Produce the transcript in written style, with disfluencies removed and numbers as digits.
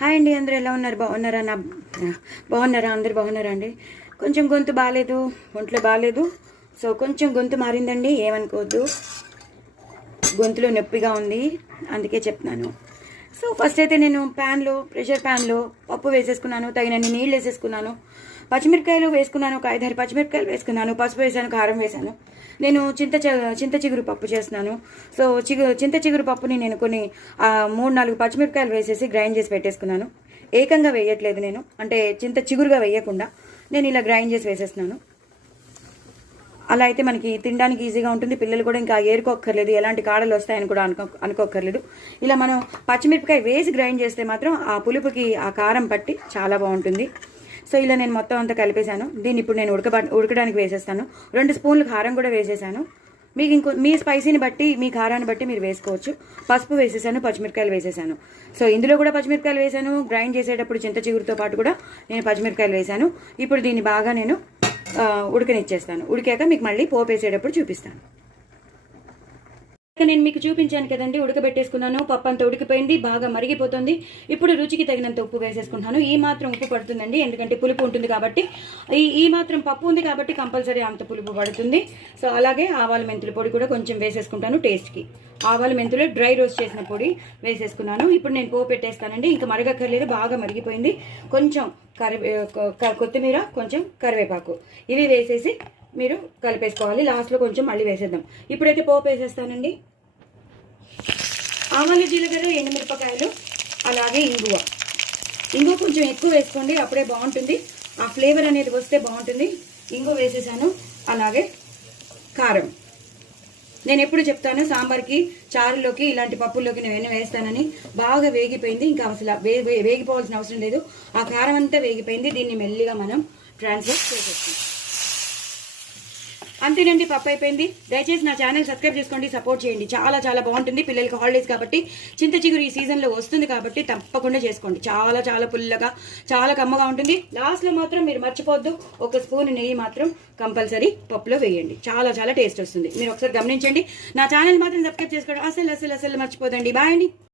Hi అండి, అందరూ ఎలా ఉన్నారు? బాగున్నారా? బాగున్నారా? అందరు బాగున్నారా అండి? కొంచెం గొంతు బాగాలేదు, ఒంట్లో బాగాలేదు. సో కొంచెం గొంతు మారిందండి, ఏమనుకోవద్దు. గొంతులో నొప్పిగా ఉంది, అందుకే చెప్తున్నాను. సో ఫస్ట్ అయితే నేను ప్రెషర్ ప్యాన్లో పప్పు వేసేసుకున్నాను, తగినన్ని నీళ్ళు వేసేసుకున్నాను, పచ్చిమిరపకాయలు వేసుకున్నాను, ఒక 5-6 పచ్చిమిరపకాయలు వేసుకున్నాను, పసుపు వేసాను, కారం వేసాను. నేను చింత చిగురు పప్పు చేస్తున్నాను. సో చింత చిగురు పప్పుని నేను కొన్ని 3-4 పచ్చిమిరపకాయలు వేసేసి గ్రైండ్ చేసి పెట్టేసుకున్నాను. ఏకంగా వేయట్లేదు నేను, అంటే చింత చిగురుగా వేయకుండా నేను ఇలా గ్రైండ్ చేసి వేసేస్తున్నాను. అలా అయితే మనకి తినడానికి ఈజీగా ఉంటుంది. పిల్లలు కూడా ఇంకా ఏరుకోక్కర్లేదు, ఎలాంటి కాడలు వస్తాయని కూడా అనుకోక్కర్లేదు. ఇలా మనం పచ్చిమిరపకాయ వేసి గ్రైండ్ చేస్తే మాత్రం ఆ పులుపుకి ఆ కారం పట్టి చాలా బాగుంటుంది. సో ఇలా నేను మొత్తం అంతా కలిపేశాను. దీన్ని ఇప్పుడు నేను ఉడకడానికి వేసేస్తాను. 2 స్పూన్లు కారం కూడా వేసేసాను. మీకు మీ స్పైసీని బట్టి, మీ కారాన్ని బట్టి మీరు వేసుకోవచ్చు. పసుపు వేసేసాను, పచ్చిమిరపకాయలు వేసేసాను. సో ఇందులో కూడా పచ్చిమిరపకాయలు వేసాను. గ్రైండ్ చేసేటప్పుడు చింత చిగురుతో పాటు కూడా నేను పచ్చిమిరపకాయలు వేసాను. ఇప్పుడు దీన్ని బాగా నేను ఉడకనిచ్చేస్తాను. ఉడికాక మీకు మళ్ళీ పోపు వేసేటప్పుడు చూపిస్తాను. నేను మీకు చూపించాను కదండి, ఉడకబెట్టేసుకున్నాను. పప్పు అంతా ఉడికిపోయింది, బాగా మరిగిపోతుంది. ఇప్పుడు రుచికి తగినంత ఉప్పు వేసేసుకుంటాను. ఈ మాత్రం ఉప్పు పడుతుందండి, ఎందుకంటే పులుపు ఉంటుంది కాబట్టి. ఈ మాత్రం పప్పు ఉంది కాబట్టి కంపల్సరీ అంత పులుపు పడుతుంది. సో అలాగే ఆవాలు మెంతుల పొడి కూడా కొంచెం వేసేసుకుంటాను టేస్ట్కి. ఆవాలు మెంతులు డ్రై రోస్ట్ చేసిన పొడి వేసేసుకున్నాను. ఇప్పుడు నేను పోపు పెట్టేస్తానండి. ఇంకా మరగక్కర్లేదు, బాగా మరిగిపోయింది. కొంచెం కొత్తిమీర, కొంచెం కరివేపాకు ఇవి వేసేసి మీరు కలిపేసుకోవాలి. లాస్ట్లో కొంచెం మళ్ళీ వేసేద్దాం. ఇప్పుడైతే పోపు వేసేస్తానండి. ఆవాలు, జీలకర్ర, ఎండుమిరపకాయలు, అలాగే ఇంగువ కొంచెం ఎక్కువ వేసుకోండి, అప్పుడే బాగుంటుంది. ఆ ఫ్లేవర్ అనేది వస్తే బాగుంటుంది. ఇంగువ వేసేసాను. అలాగే కారం. నేను ఎప్పుడు చెప్తాను, సాంబార్కి, చారులోకి, ఇలాంటి పప్పుల్లోకి నేను వేస్తానని. బాగా వేగిపోయింది, ఇంకా అసలు వేగిపోవాల్సిన అవసరం లేదు. ఆ కారం అంతా వేగిపోయింది. దీన్ని మెల్లిగా మనం ట్రాన్స్ఫర్ చేసేస్తాం. అంతేనండి, పప్పు అయిపోయింది. దయచేసి నా ఛానల్ సబ్స్క్రైబ్ చేసుకోండి, సపోర్ట్ చేయండి. చాలా చాలా బాగుంటుంది. పిల్లలకి హాలిడేస్ కాబట్టి, చింత చిగురు ఈ సీజన్లో వస్తుంది కాబట్టి తప్పకుండా చేసుకోండి. చాలా చాలా పుల్లగా, చాలా కమ్మగా ఉంటుంది. లాస్ట్లో మాత్రం మీరు మర్చిపోవద్దు, 1 స్పూన్ నెయ్యి మాత్రం కంపల్సరీ పప్పులో వేయండి. చాలా చాలా టేస్ట్ వస్తుంది. మీరు ఒకసారి గమనించండి. నా ఛానల్ మాత్రం సబ్స్క్రైబ్ చేసుకోండి, అసలు మర్చిపోదండి. బాయ్ అండి.